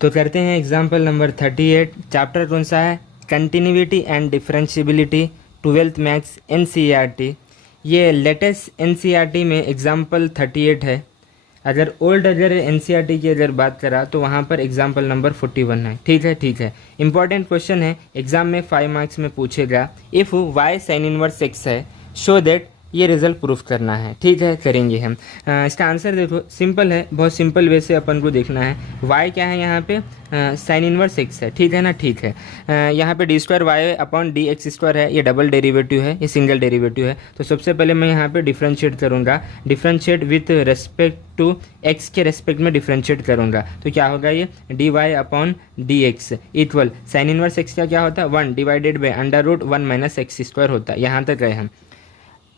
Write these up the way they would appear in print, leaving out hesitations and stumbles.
तो करते हैं एग्जाम्पल नंबर 38। चैप्टर कौन सा है? Continuity and differentiability, 12th maths NCERT। ये लेटेस्ट NCERT में एग्जाम्पल 38 है। अगर NCERT की अगर बात करा तो वहाँ पर एग्जाम्पल नंबर 41 है। ठीक है। इंपॉर्टेंट क्वेश्चन है, एग्जाम में 5 मार्क्स में पूछेगा। If y sine inverse x है, शो दैट, ये रिजल्ट प्रूफ करना है। ठीक है, करेंगे हम। इसका आंसर देखो, सिंपल है, बहुत सिंपल वे से अपन को देखना है। y क्या है यहाँ पे? साइन इनवर्स x है। ठीक है ना? ठीक है। यहाँ पे d2y/dx² है, ये डबल डेरिवेटिव है, ये सिंगल डेरिवेटिव है। तो सबसे पहले मैं यहाँ पे डिफ्रेंशिएट करूँगा, differentiate with respect to x के रेस्पेक्ट में डिफ्रेंशिएट करूँगा। तो क्या होगा ये? dy/dx equal sine inverse x का क्या होता है? 1 डिवाइडेड बाई √1 - x² होता है। यहाँ तक है हम।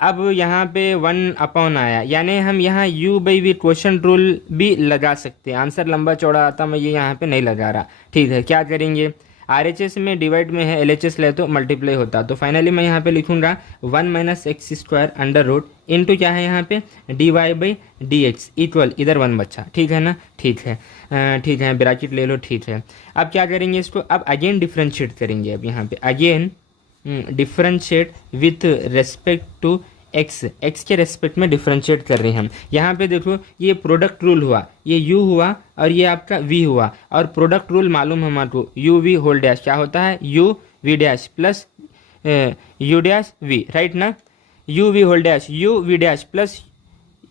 अब यहाँ पे 1 अपॉन आया, यानी हम यहाँ u/v क्वेश्चन रूल भी लगा सकते हैं। आंसर लंबा चौड़ा आता, मैं ये यहाँ पे नहीं लगा रहा। ठीक है, क्या करेंगे? RHS में डिवाइड में है, LHS ले तो मल्टीप्लाई होता। तो फाइनली मैं यहाँ पे लिखूँगा 1 - x² अंडर रूट इंटू क्या है यहाँ पे? dy/dx इक्वल, इधर 1 बच्चा। ठीक है ना? ठीक है, ब्रैकेट ले लो। ठीक है, अब क्या करेंगे इसको? अब अगेन डिफ्रेंशिएट करेंगे। अब यहाँ पे again differentiate with respect to x के रेस्पेक्ट में डिफ्रेंशिएट कर रहे हैं हम। यहाँ पे देखो, ये प्रोडक्ट रूल हुआ, ये u हुआ और ये आपका v हुआ। और प्रोडक्ट रूल मालूम है हमारे को, u v होल डैश क्या होता है? u v dash plus u dash v, right ना? u v whole dash u v dash plus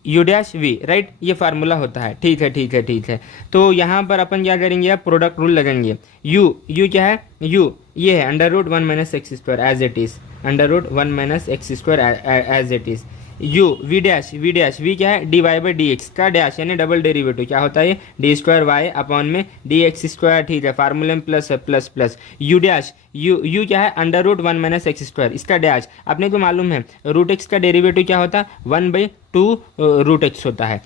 u dash v, right? ये फार्मूला होता है। ठीक है। तो यहाँ पर अपन क्या करेंगे? अब प्रोडक्ट रूल लगाएंगे। u क्या है? u ये है √1 - x² as it is, √1 - x² as it is. u v dash v क्या है? dy/dx का डैश यानी डबल डेरिवेटिव क्या होता है? d² अपॉन में dx²। ठीक है, फार्मूले में प्लस है, प्लस u डैश u क्या है? √1 - x², इसका डैश अपने को मालूम है। √x का डेरिवेटिव क्या होता है? 1/2 √x होता है।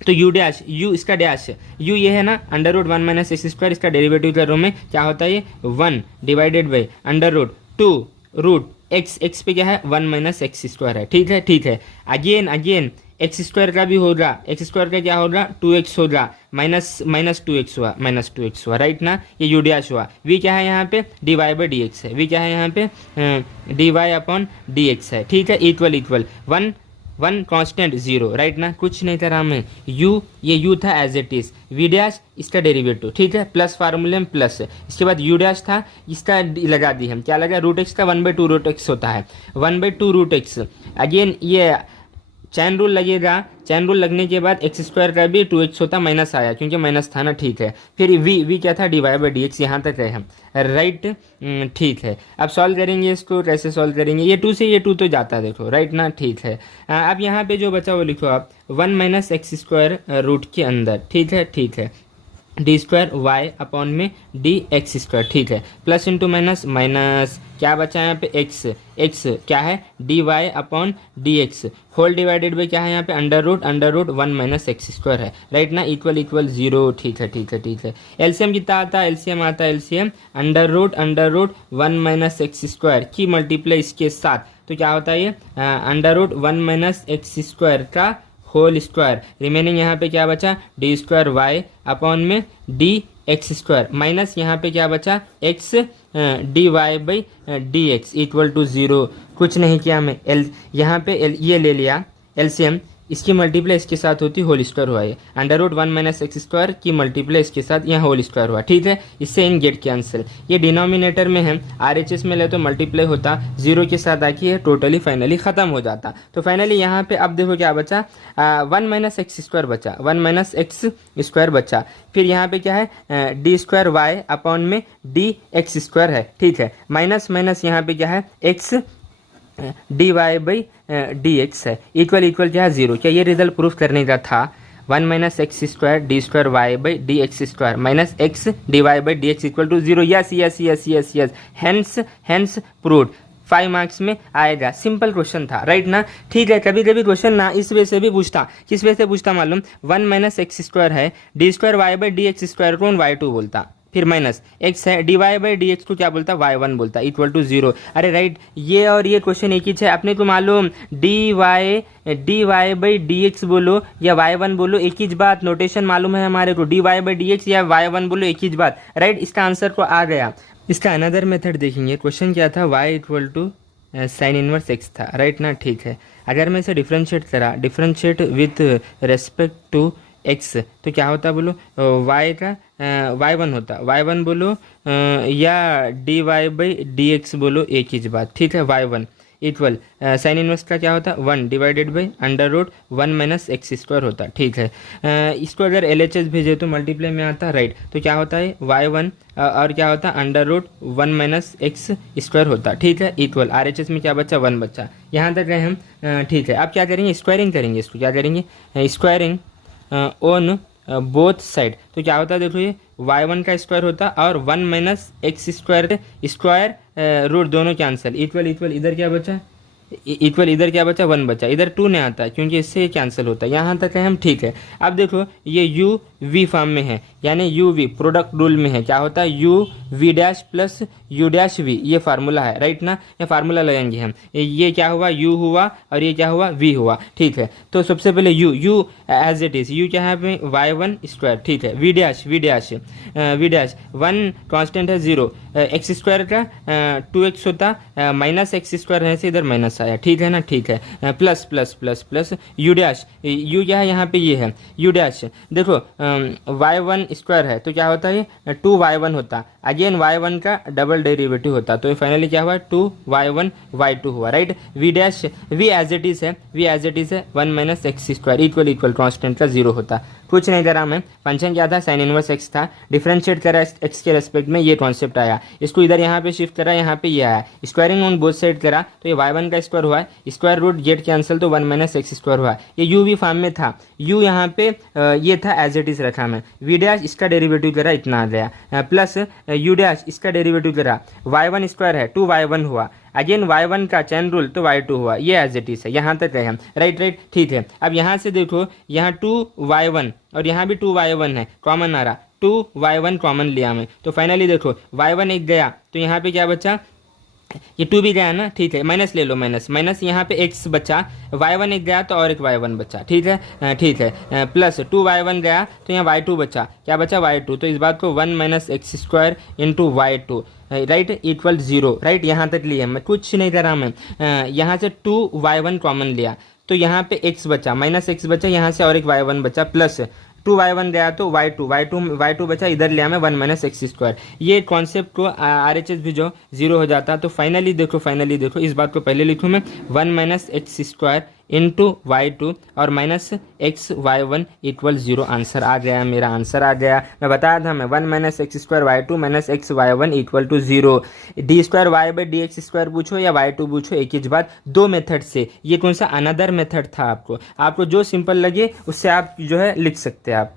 तो u डैश u इसका डैश u ये है ना, √1 - x², इसका डेरिवेटिव कर रो में क्या होता है? ये 1 डिवाइडेड बाई √2 x पे क्या है? 1 - x² है। ठीक है। अगेन x² का भी होगा, x² का क्या होगा? 2x होगा, माइनस 2x हुआ, राइट ना? ये u डैश हुआ। v क्या है यहाँ पे? dy/dx है। v क्या है यहाँ पे? dy/dx है। ठीक है, इक्वल 1 कांस्टेंट 0, राइट ना? कुछ नहीं करा मैं। ये u था as it is, v dash इसका डेरिवेटिव। ठीक है, प्लस फार्मूले में प्लस, इसके बाद u डैश था, इसका लगा दी हम। क्या लगा? √x का 1/2 √x होता है, 1/2 √x। अगेन ये चैन रूल लगेगा, चैन रूल लगने के बाद x² का भी 2x होता, माइनस आया क्योंकि माइनस था ना। ठीक है, फिर v क्या था? dy/dx, यहाँ तक है हम, राइट? ठीक है, अब सॉल्व करेंगे इसको। कैसे सॉल्व करेंगे? ये 2 से ये 2 तो जाता है, देखो, राइट ना? ठीक है, अब यहाँ पे जो बचा वो लिखो आप, 1 - x² रूट के अंदर। ठीक है, d² अपॉन में dx²। ठीक है, प्लस इंटू माइनस क्या बचा है यहाँ पे? x क्या है? dy/dx होल डिवाइडेड बाई क्या है यहाँ पे? √1 - x² है, राइट ना? इक्वल 0। ठीक है। एलसीएम कितना आता है? एलसीएम आता है √1 - x² की मल्टीप्लाई इसके साथ, तो क्या होता है ये? √1 - x² का होल स्क्वायर। रिमेनिंग यहाँ पे क्या बचा? d² अपॉन में dx² माइनस यहाँ पे क्या बचा? x dy/dx equal to 0। कुछ नहीं किया मैं, यहाँ पे ये ले लिया एलसीएम, इसकी मल्टीप्लाई इसके साथ होती होल स्क्वायर हुआ। ये √1 - x² की मल्टीप्लाई इसके साथ यहाँ होल स्क्वायर हुआ। ठीक है, इससे इन गेट कैंसिल। ये डिनोमिनेटर में है, RHS में ले तो मल्टीप्लाई होता, 0 के साथ आके ये टोटली फाइनली ख़त्म हो जाता। तो फाइनली यहाँ पे अब देखो क्या बचा? 1 - x² बचा, 1 - x² बचा। फिर यहाँ पे क्या है? d² अपॉन में dx² है। ठीक है, माइनस यहाँ पे क्या है? x dy/dx है, इक्वल क्या है? 0। क्या ये रिजल्ट प्रूफ करने का था? 1 - x² d²y/dx² minus x dy/dx equal to 0। Yes, hence proved. 5 marks में आएगा, सिंपल क्वेश्चन था, राइट ना? ठीक है, कभी क्वेश्चन ना इस वे से भी पूछता। किस वे से पूछता मालूम? 1 - x² है, d²y/dx² कौन? y2 बोलता। फिर माइनस एक्स है, d y by d x को क्या बोलता है, वाई वन बोलता है, इक्वल टू जीरो। अरे राइट, ये और ये क्वेश्चन एक ही है। अपने को मालूम d y by d x बोलो या वाई वन बोलो एक ही बात, नोटेशन मालूम है हमारे को, d y by d x या वाई वन बोलो एक ही बात, राइट। इसका आंसर तो आ गया। इसका अनदर मेथड देखेंगे। क्वेश्चन क्या था, y equal to sine inverse x था, राइट ना, ठीक है। अगर मैं इसे डिफ्रेंशिएट करा, differentiate with respect to x, तो क्या होता बोलो, y का वाई वन होता, वाई वन बोलो या d y by d x बोलो एक ही बात, ठीक है। Y one equal sine inverse का क्या होता, 1 divided by under root 1 minus x square होता, ठीक है। इसको अगर LHS भेजे तो मल्टीप्लाई में आता, राइट। तो क्या होता है वाई वन और क्या होता under root 1 minus x square होता, ठीक है। इक्वल RHS में क्या बच्चा, 1 बच्चा। यहाँ तक गए हम, ठीक है। अब क्या करेंगे, स्क्वायरिंग करेंगे इसको, क्या करेंगे, स्क्वायरिंग ऑन बोथ साइड। तो क्या होता है देखो, ये y1 का स्क्वायर होता और 1 माइनस एक्स स्क्वायर रूट दोनों कैंसिल, इक्वल इक्वल इधर क्या बचा, इक्वल इधर क्या बचा, 1 बचा, इधर 2 नहीं आता क्योंकि इससे कैंसिल होता है। यहाँ तक है हम, ठीक है। अब देखो ये यू वी फॉर्म में है, यानी यू वी प्रोडक्ट रूल में है, क्या होता है u v dash plus u dash v, ये फार्मूला है, राइट ना। ये फार्मूला लगाएंगे हम, ये क्या हुआ, यू हुआ और ये क्या हुआ, वी हुआ, ठीक है। तो सबसे पहले u as it is, u क्या है पे वाई वन स्क्वायर, ठीक है। वी डैश 1 कांस्टेंट है 0, एक्स स्क्वायर का 2x होता, माइनस एक्स स्क्वायर रहने से इधर माइनस आया, ठीक है ना, ठीक है। Plus plus plus plus u dash, you क्या है यहाँ पे, ये है यू डैश। देखो वाई वन स्क्वायर है तो क्या होता है, 2y1 होता, अगेन y1 का डबल डेरिवेटिव होता, तो फाइनली क्या हुआ, 2y1 y2 हुआ, right. V dash v as it is है 1 minus x square equal equal constant का 0 होता। कुछ नहीं करा मैं, फंक्शन क्या था, साइन इनवर्स एक्स था, डिफरेंशिएट करा एक्स के रेस्पेक्ट में, ये कॉन्सेप्ट आया। इसको इधर यहाँ पे शिफ्ट करा, यहाँ पे ये आया, स्क्वायरिंग ऑन बोथ साइड करा तो ये y1 का स्क्वायर हुआ, स्क्वायर रूट गेट कैंसिल तो 1 माइनस एक्स स्क्वायर हुआ। ये यू वी फॉर्म में था, यू यहाँ पे ये था एज इट इज रखा मैं, वी डैश इसका डेरिवेटिव करा, इतना आ गया, प्लस यू डैश इसका डेरिवेटिव करा, y1 स्क्वायर है 2y1 हुआ, अगेन y1 का चैन रूल तो y2 हुआ, ये एज इट इज है। यहाँ तक है हम, राइट, ठीक है। अब यहाँ से देखो, यहाँ 2y1 और यहाँ भी 2y1 है, कॉमन आ रहा, 2y1 कॉमन लिया मैं, तो फाइनली देखो y1 एक गया तो यहाँ पे क्या बचा, ये 2 भी गया ना, ठीक है। माइनस ले लो, माइनस यहाँ पे x बचा, y1 एक गया तो और एक y1 बचा, ठीक है, ठीक है। प्लस 2y1 गया तो यहाँ y2 बचा, क्या बचा, y2। तो इस बात को 1 minus x square into y2, right, equal 0, right. यहाँ तक लिया मैं, कुछ नहीं करा मैं, यहाँ से 2y1 कॉमन लिया तो यहाँ पे x बचा, माइनस एक्स बचा, यहाँ से और एक y1 बचा, प्लस 2y1 गया तो y2 बचा, इधर लिया मैं 1 माइनस एक्स स्क्वायर। ये कॉन्सेप्ट को RHS भी जो 0 हो जाता, तो फाइनली देखो इस बात को पहले लिखूँ मैं, 1 minus x square into y2 और minus x y1 equal 0। Answer आ गया, मेरा आंसर आ गया। मैं बताया था मैं, 1 minus x square y2 minus x y1 equal to 0। D square y by d x square पूछो या y2 पूछो, एक ही बात, दो मेथड से। ये कौन सा अनदर मेथड था, आपको जो सिंपल लगे उससे आप जो है लिख सकते हैं आप।